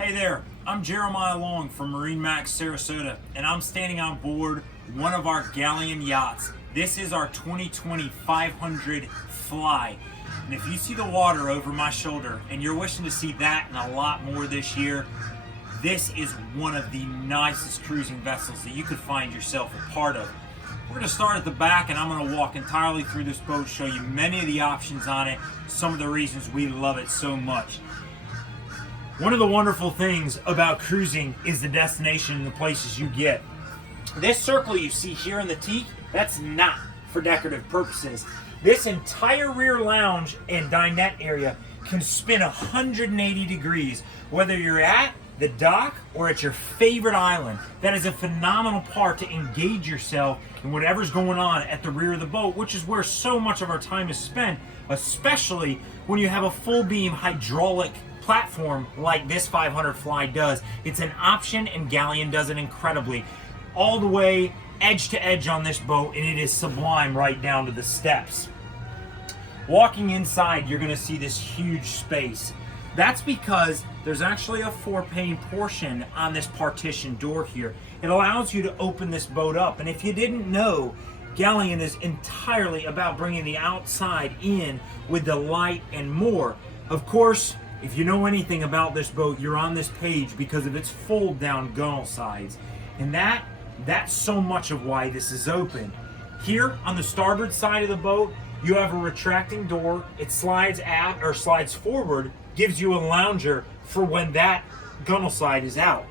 Hey there, I'm Jeremiah Long from MarineMax Sarasota, and I'm standing on board one of our Galeon yachts. This is our 2020 500 Fly. And if you see the water over my shoulder and you're wishing to see that and a lot more this year, this is one of the nicest cruising vessels that you could find yourself a part of. We're going to start at the back, and I'm going to walk entirely through this boat, show you many of the options on it, some of the reasons we love it so much. One of the wonderful things about cruising is the destination and the places you get. This circle you see here in the teak, that's not for decorative purposes. This entire rear lounge and dinette area can spin 180 degrees, whether you're at the dock or at your favorite island. That is a phenomenal part to engage yourself in whatever's going on at the rear of the boat, which is where so much of our time is spent, especially when you have a full beam hydraulic platform like this 500 Fly does. It's an option, and Galeon does it incredibly. All the way edge to edge on this boat, and it is sublime right down to the steps. Walking inside, you're going to see this huge space. That's because there's actually a 4-pane portion on this partition door here. It allows you to open this boat up, and if you didn't know, Galeon is entirely about bringing the outside in with the light and more. Of course, if you know anything about this boat, you're on this page because of its fold-down gunnel sides. And that's so much of why this is open. Here on the starboard side of the boat, you have a retracting door. It slides out or slides forward, gives you a lounger for when that gunnel side is out.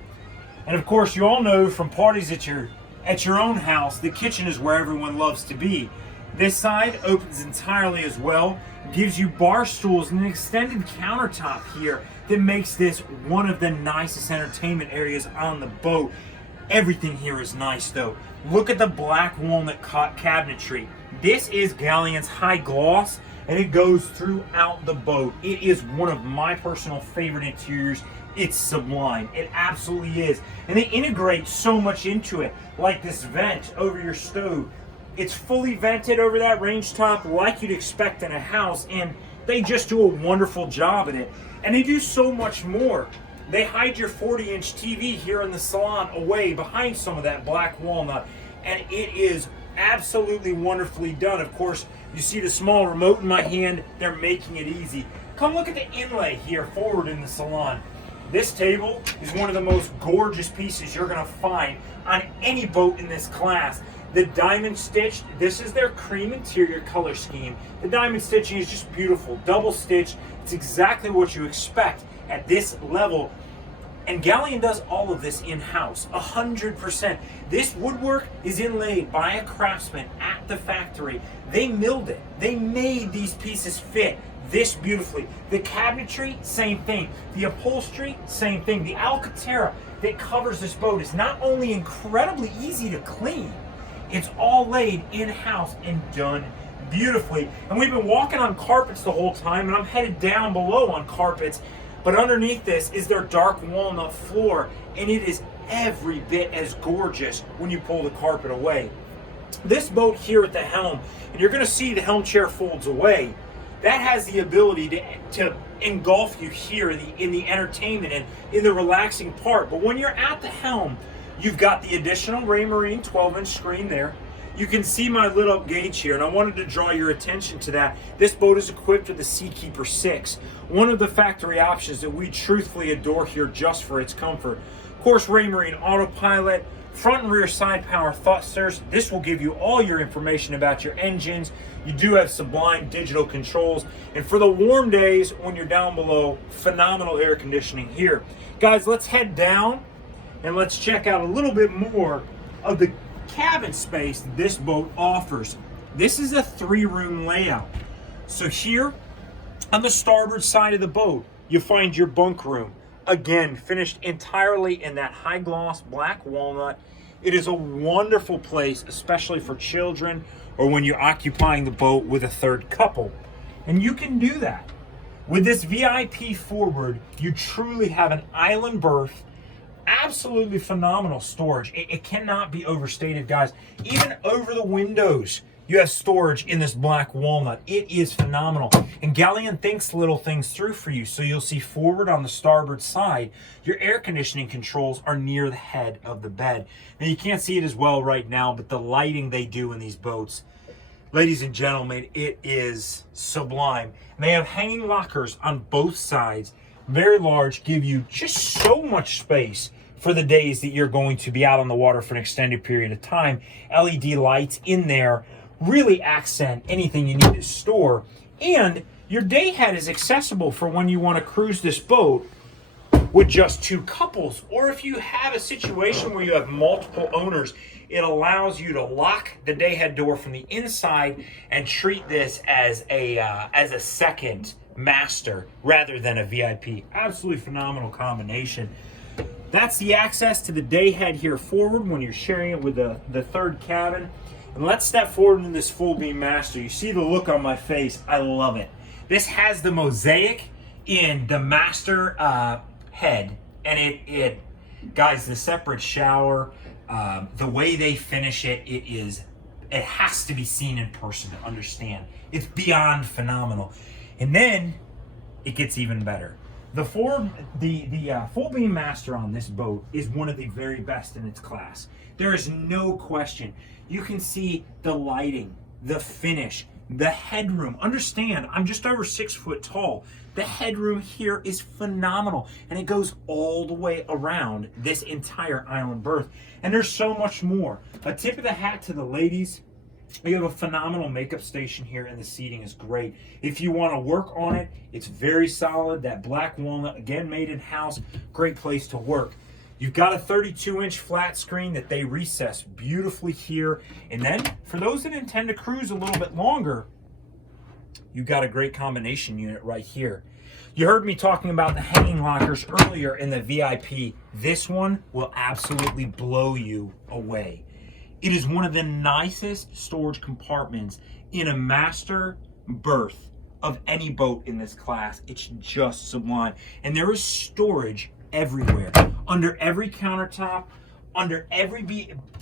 And of course, you all know from parties at your own house, the kitchen is where everyone loves to be. This side opens entirely as well, gives you bar stools and an extended countertop here that makes this one of the nicest entertainment areas on the boat. Everything here is nice though. Look at the black walnut cabinetry. This is Galeon's high gloss, and it goes throughout the boat. It is one of my personal favorite interiors. It's sublime. It absolutely is. And they integrate so much into it, like this vent over your stove. It's fully vented over that range top like you'd expect in a house, and they just do a wonderful job at it. And they do so much more. They hide your 40-inch TV here in the salon away behind some of that black walnut, and it is absolutely wonderfully done. Of course, you see the small remote in my hand. They're making it easy. Come look at the inlay here forward in the salon. This table is one of the most gorgeous pieces you're going to find on any boat in this class. The diamond stitched, this is their cream interior color scheme. The diamond stitching is just beautiful, double stitched. It's exactly what you expect at this level. And Galeon does all of this in-house, 100%. This woodwork is inlaid by a craftsman at the factory. They milled it. They made these pieces fit this beautifully. The cabinetry, same thing. The upholstery, same thing. The Alcantara that covers this boat is not only incredibly easy to clean, it's all laid in-house and done beautifully. And we've been walking on carpets the whole time, and I'm headed down below on carpets. But underneath this is their dark walnut floor, and it is every bit as gorgeous when you pull the carpet away. This boat here at the helm, and you're going to see the helm chair folds away, that has the ability to engulf you here in the entertainment and in the relaxing part. But when you're at the helm, you've got the additional Raymarine 12-inch screen there. You can see my lit up gauge here, and I wanted to draw your attention to that. This boat is equipped with the Seakeeper 6, one of the factory options that we truthfully adore here just for its comfort. Of course, Raymarine autopilot, front and rear side power thrusters. This will give you all your information about your engines. You do have sublime digital controls, and for the warm days when you're down below, phenomenal air conditioning here. Guys, let's head down and let's check out a little bit more of the cabin space this boat offers. This is a 3-room layout. So here on the starboard side of the boat, you find your bunk room. Again, finished entirely in that high gloss black walnut. It is a wonderful place, especially for children or when you're occupying the boat with a third couple. And you can do that. With this VIP forward, you truly have an island berth. Absolutely phenomenal storage. It cannot be overstated, guys. Even over the windows, you have storage in this black walnut. It is phenomenal. And Galeon thinks little things through for you. So you'll see forward on the starboard side, your air conditioning controls are near the head of the bed. Now you can't see it as well right now, but the lighting they do in these boats, ladies and gentlemen, it is sublime. And they have hanging lockers on both sides, very large, give you just so much space for the days that you're going to be out on the water for an extended period of time. LED lights in there really accent anything you need to store. And your day head is accessible for when you want to cruise this boat with just two couples. Or if you have a situation where you have multiple owners, it allows you to lock the day head door from the inside and treat this as a second master rather than a VIP. Absolutely phenomenal combination. That's the access to the day head here forward when you're sharing it with the third cabin. And let's step forward into this full beam master. You see the look on my face. I love it. This has the mosaic in the master head. And it guys, the separate shower, the way they finish it, it has to be seen in person to understand. It's beyond phenomenal. And then it gets even better. The full beam master on this boat is one of the very best in its class. There is no question. You can see the lighting, the finish, the headroom. Understand, I'm just over 6 foot tall. The headroom here is phenomenal, and it goes all the way around this entire island berth. And there's so much more. A tip of the hat to the ladies. You have a phenomenal makeup station here, and the seating is great. If you want to work on it, it's very solid. That black walnut, again, made in-house, great place to work. You've got a 32-inch flat screen that they recess beautifully here. And then, for those that intend to cruise a little bit longer, you've got a great combination unit right here. You heard me talking about the hanging lockers earlier in the VIP. This one will absolutely blow you away. It is one of the nicest storage compartments in a master berth of any boat in this class. It's just sublime. And there is storage everywhere. Under every countertop, under every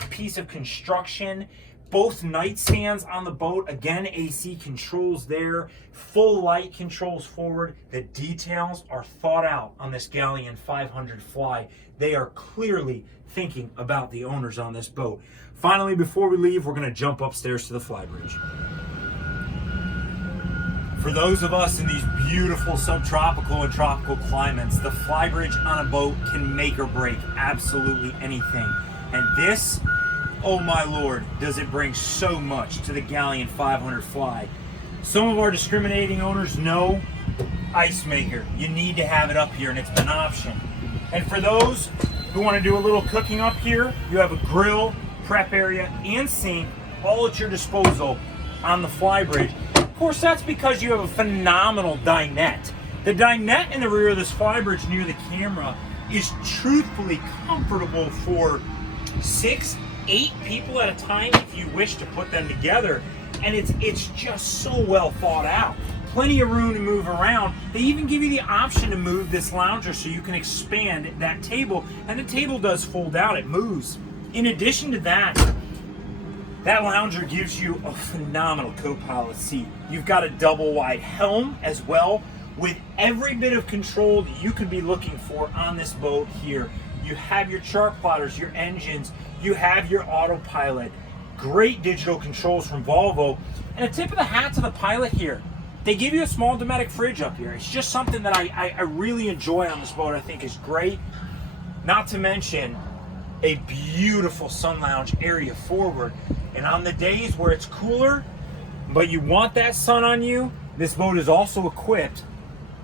piece of construction, both nightstands on the boat. Again, AC controls there, full light controls forward. The details are thought out on this Galeon 500 Fly. They are clearly thinking about the owners on this boat. Finally, before we leave, we're going to jump upstairs to the flybridge. For those of us in these beautiful subtropical and tropical climates, the flybridge on a boat can make or break absolutely anything. And this, oh my Lord, does it bring so much to the Galeon 500 Fly. Some of our discriminating owners know ice maker. You need to have it up here, and it's an option. And for those who want to do a little cooking up here, you have a grill, prep area, and sink all at your disposal on the flybridge. Of course, that's because you have a phenomenal dinette. The dinette in the rear of this flybridge near the camera is truthfully comfortable for 6, 8 people at a time if you wish to put them together. And it's just so well thought out. Plenty of room to move around. They even give you the option to move this lounger so you can expand that table. And the table does fold out, it moves. In addition to that, that lounger gives you a phenomenal Copilot seat. You've got a double wide helm as well, with every bit of control that you could be looking for on this boat here. You have your chart plotters, your engines, you have your autopilot, great digital controls from Volvo, and a tip of the hat to the pilot here. They give you a small Dometic fridge up here. It's just something that I really enjoy on this boat. I think is great. Not to mention a beautiful sun lounge area forward. And on the days where it's cooler, but you want that sun on you, this boat is also equipped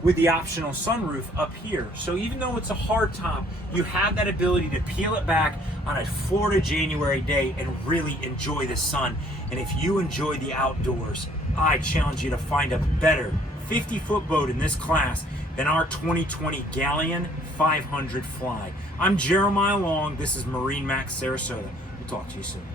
with the optional sunroof up here. So even though it's a hard top, you have that ability to peel it back on a Florida January day and really enjoy the sun. And if you enjoy the outdoors, I challenge you to find a better 50-foot boat in this class than our 2020 Galeon 500 Fly. I'm Jeremiah Long. This is MarineMax Sarasota. We'll talk to you soon.